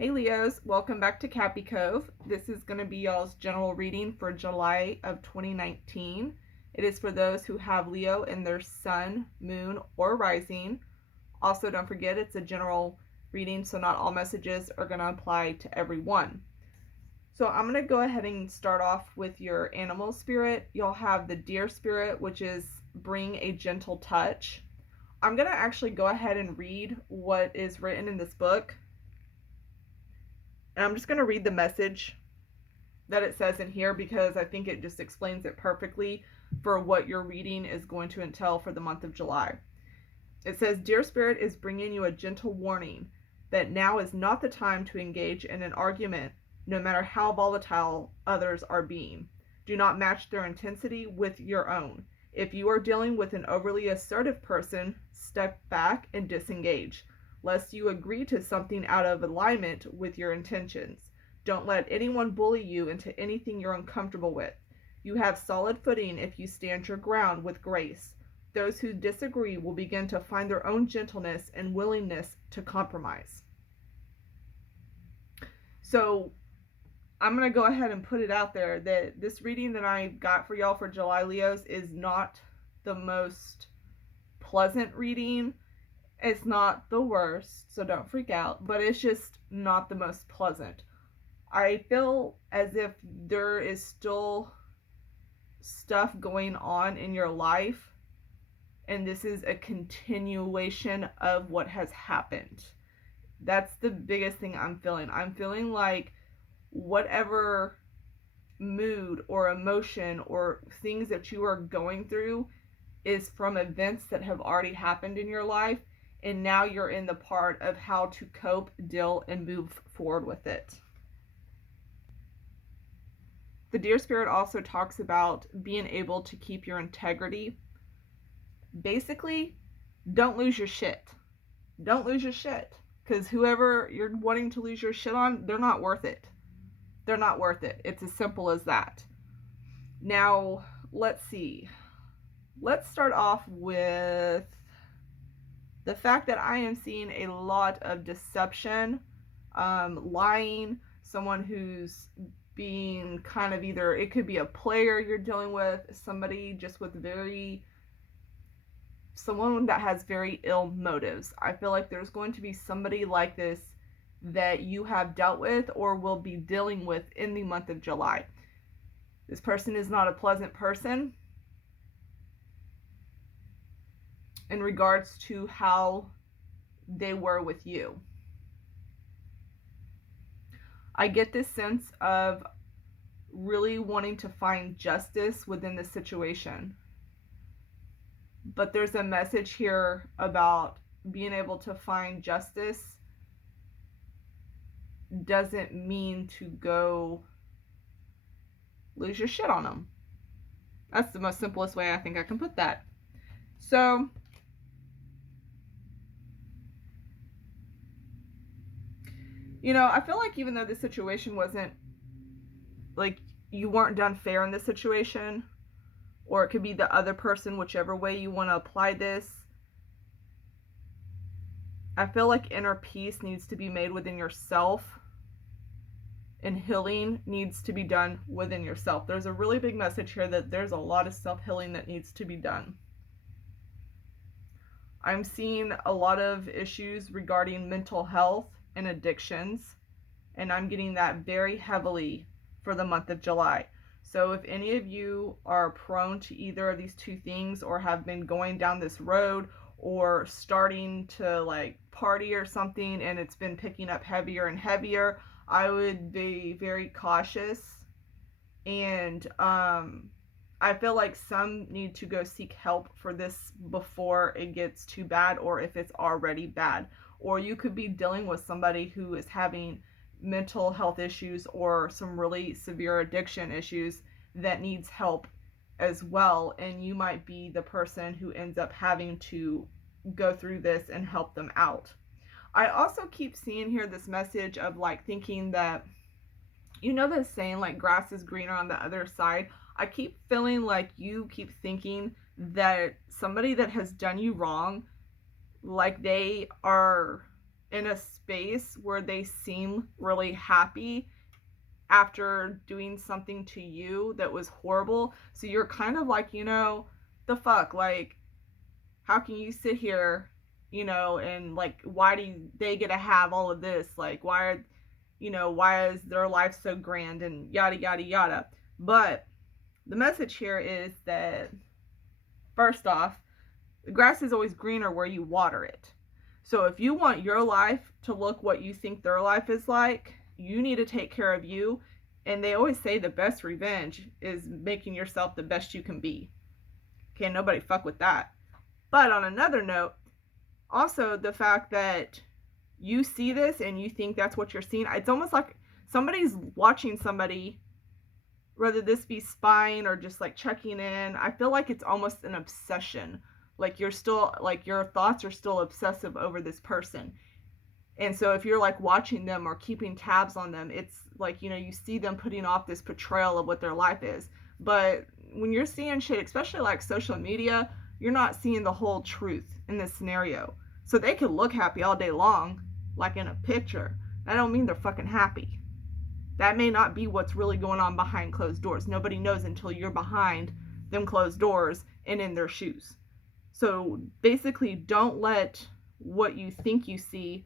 Hey Leos, welcome back to Cappy Cove. This is going to be y'all's general reading for July of 2019. It is for those who have Leo in their sun, moon, or rising. Also, don't forget it's a general reading, so not all messages are going to apply to everyone. So I'm going to go ahead and start off with your animal spirit. You'll have the deer spirit, which is bring a gentle touch. I'm going to actually go ahead and read what is written in this book. And I'm just going to read the message that it says in here because I think it just explains it perfectly for what your reading is going to entail for the month of July. It says, Dear Spirit is bringing you a gentle warning that now is not the time to engage in an argument, no matter how volatile others are being. Do not match their intensity with your own. If you are dealing with an overly assertive person, step back and disengage, lest you agree to something out of alignment with your intentions. Don't let anyone bully you into anything you're uncomfortable with. You have solid footing if you stand your ground with grace. Those who disagree will begin to find their own gentleness and willingness to compromise. So I'm going to go ahead and put it out there that this reading that I got for y'all for July Leos is not the most pleasant reading. It's not the worst, so don't freak out, but it's just not the most pleasant. I feel as if there is still stuff going on in your life, and this is a continuation of what has happened. That's the biggest thing I'm feeling. I'm feeling like whatever mood or emotion or things that you are going through is from events that have already happened in your life, and now you're in the part of how to cope, deal, and move forward with it. The deer spirit also talks about being able to keep your integrity. Basically, don't lose your shit. Don't lose your shit. Because whoever you're wanting to lose your shit on, they're not worth it. They're not worth it. It's as simple as that. Now, let's see. Let's start off with the fact that I am seeing a lot of deception, lying, someone who's being kind of either, it could be a player you're dealing with, somebody just with someone that has very ill motives. I feel like there's going to be somebody like this that you have dealt with or will be dealing with in the month of July. This person is not a pleasant person in regards to how they were with you. I get this sense of really wanting to find justice within the situation. But there's a message here about being able to find justice doesn't mean to go lose your shit on them. That's the most simplest way I think I can put that. So, I feel like even though this situation wasn't, like, you weren't done fair in this situation, or it could be the other person, whichever way you want to apply this, I feel like inner peace needs to be made within yourself, and healing needs to be done within yourself. There's a really big message here that there's a lot of self-healing that needs to be done. I'm seeing a lot of issues regarding mental health and addictions, and I'm getting that very heavily for the month of July. So if any of you are prone to either of these two things or have been going down this road or starting to like party or something and it's been picking up heavier and heavier, I would be very cautious. And I feel like some need to go seek help for this before it gets too bad, or if it's already bad. Or you could be dealing with somebody who is having mental health issues or some really severe addiction issues that needs help as well, and you might be the person who ends up having to go through this and help them out. I also keep seeing here this message of like thinking that, the saying like grass is greener on the other side. I keep feeling like you keep thinking that somebody that has done you wrong, like they are in a space where they seem really happy after doing something to you that was horrible. So you're kind of like, the fuck? Like, how can you sit here, and like, why do they get to have all of this? Like, why is their life so grand and yada, yada, yada. But the message here is that, first off, the grass is always greener where you water it. So if you want your life to look what you think their life is like, you need to take care of you. And they always say the best revenge is making yourself the best you can be. Can't nobody fuck with that. But on another note, also the fact that you see this and you think that's what you're seeing, it's almost like somebody's watching somebody, whether this be spying or just like checking in. I feel like it's almost an obsession. Like you're still, like your thoughts are still obsessive over this person. And so if you're like watching them or keeping tabs on them, it's like, you see them putting off this portrayal of what their life is. But when you're seeing shit, especially like social media, you're not seeing the whole truth in this scenario. So they could look happy all day long, like in a picture. That don't mean they're fucking happy. That may not be what's really going on behind closed doors. Nobody knows until you're behind them closed doors and in their shoes. So basically, don't let what you think you see,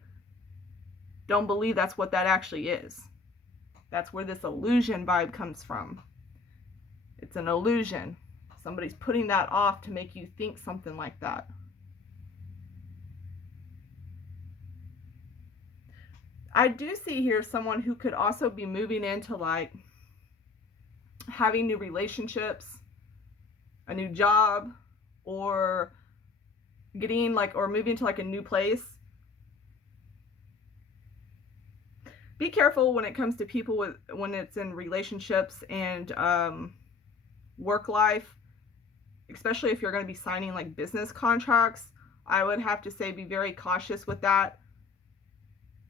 don't believe that's what that actually is. That's where this illusion vibe comes from. It's an illusion. Somebody's putting that off to make you think something like that. I do see here someone who could also be moving into like having new relationships, a new job, or getting like, or moving to like a new place. Be careful when it comes to people when it's in relationships and work life, especially if you're going to be signing like business contracts. I would have to say be very cautious with that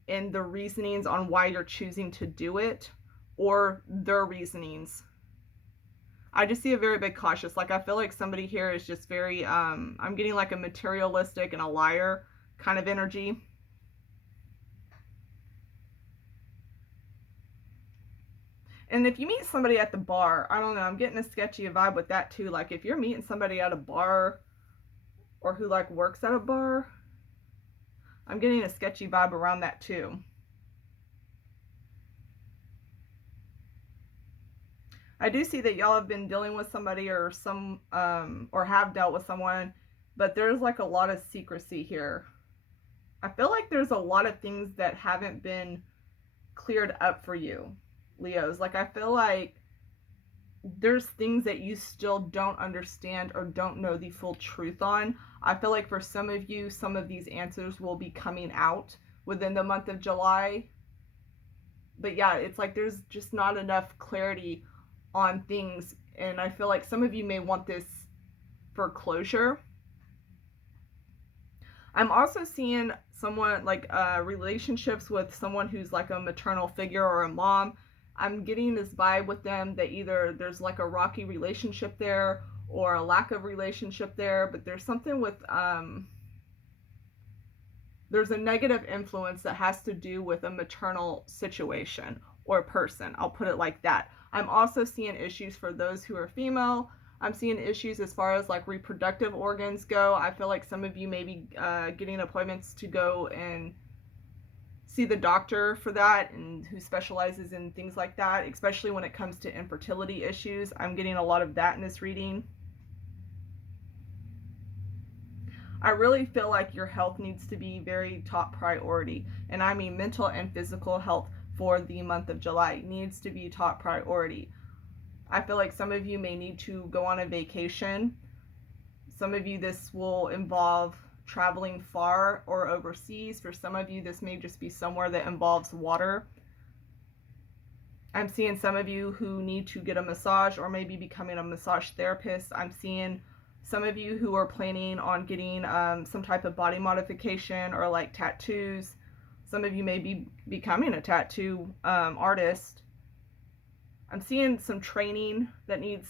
and the reasonings on why you're choosing to do it, or their reasonings. I just see a very big cautious. Like I feel like somebody here is just very I'm getting like a materialistic and a liar kind of energy. And if you meet somebody at the bar, I don't know, I'm getting a sketchy vibe with that too. Like if you're meeting somebody at a bar or who like works at a bar, I'm getting a sketchy vibe around that too. I do see that y'all have been dealing with somebody or or have dealt with someone, but there's like a lot of secrecy here. I feel like there's a lot of things that haven't been cleared up for you, Leos. Like I feel like there's things that you still don't understand or don't know the full truth on. I feel like for some of you, some of these answers will be coming out within the month of July. But yeah, it's like there's just not enough clarity on things. And I feel like some of you may want this for closure. I'm also seeing someone like relationships with someone who's like a maternal figure or a mom. I'm getting this vibe with them that either there's like a rocky relationship there or a lack of relationship there, but there's something with there's a negative influence that has to do with a maternal situation or person. I'll put it like that. I'm also seeing issues for those who are female. I'm seeing issues as far as like reproductive organs go. I feel like some of you may be getting appointments to go and see the doctor for that, and who specializes in things like that, especially when it comes to infertility issues. I'm getting a lot of that in this reading. I really feel like your health needs to be very top priority, and I mean mental and physical health for the month of July needs to be top priority. I feel like some of you may need to go on a vacation. Some of you, this will involve traveling far or overseas. For some of you, this may just be somewhere that involves water. I'm seeing some of you who need to get a massage or maybe becoming a massage therapist. I'm seeing some of you who are planning on getting some type of body modification or like tattoos. Some of you may be becoming a tattoo artist. I'm seeing some training that needs,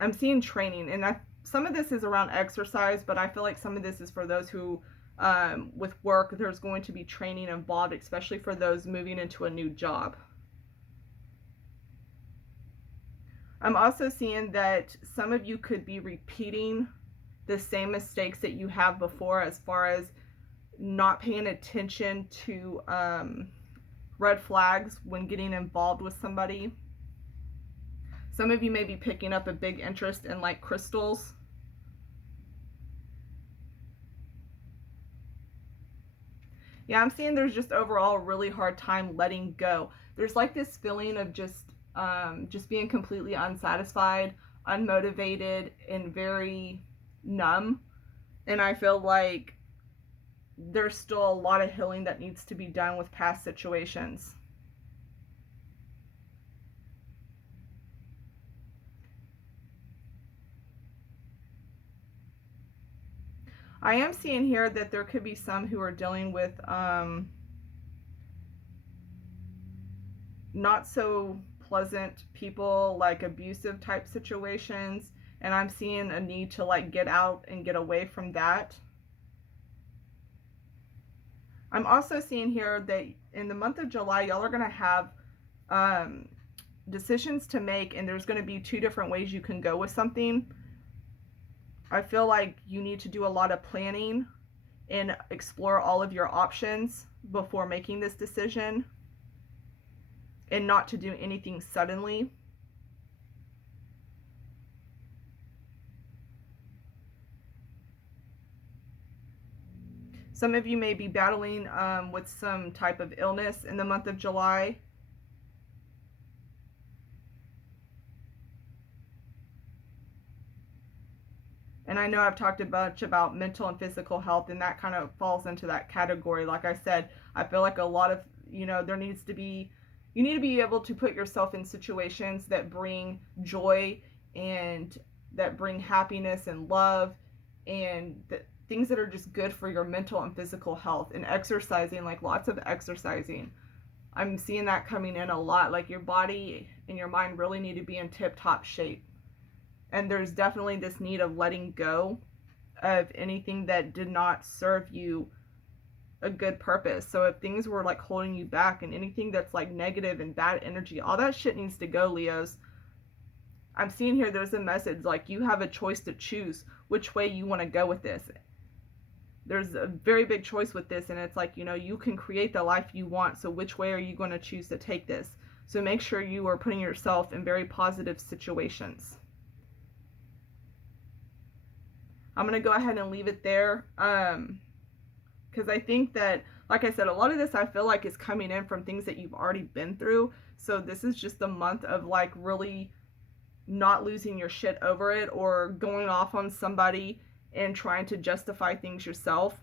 I'm seeing training, and some of this is around exercise, but I feel like some of this is for those who With work, there's going to be training involved, especially for those moving into a new job. I'm also seeing that some of you could be repeating the same mistakes that you have before, as far as not paying attention to red flags when getting involved with somebody. Some of you may be picking up a big interest in like crystals. Yeah, I'm seeing there's just overall a really hard time letting go. There's like this feeling of just being completely unsatisfied, unmotivated, and very numb. And I feel like there's still a lot of healing that needs to be done with past situations. I am seeing here that there could be some who are dealing with not so pleasant people, like abusive type situations, and I'm seeing a need to like get out and get away from that. I'm also seeing here that in the month of July, y'all are going to have decisions to make, and there's going to be two different ways you can go with something. I feel like you need to do a lot of planning and explore all of your options before making this decision, and not to do anything suddenly. Some of you may be battling with some type of illness in the month of July. And I know I've talked a bunch about mental and physical health, and that kind of falls into that category. Like I said, I feel like a lot of, there needs to be, you need to be able to put yourself in situations that bring joy and that bring happiness and love, and things that are just good for your mental and physical health. And exercising, like lots of exercising. I'm seeing that coming in a lot. Like your body and your mind really need to be in tip-top shape. And there's definitely this need of letting go of anything that did not serve you a good purpose. So if things were like holding you back, and anything that's like negative and bad energy, all that shit needs to go, Leos. I'm seeing here there's a message like you have a choice to choose which way you want to go with this. There's a very big choice with this, and it's like, you can create the life you want. So which way are you going to choose to take this? So make sure you are putting yourself in very positive situations. I'm going to go ahead and leave it there, because I think that, like I said, a lot of this I feel like is coming in from things that you've already been through. So this is just a month of like really not losing your shit over it, or going off on somebody and trying to justify things yourself.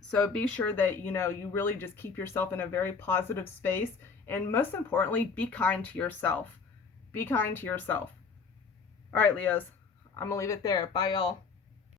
So be sure that, you really just keep yourself in a very positive space. And most importantly, be kind to yourself. Be kind to yourself. All right, Leos, I'm going to leave it there. Bye, y'all.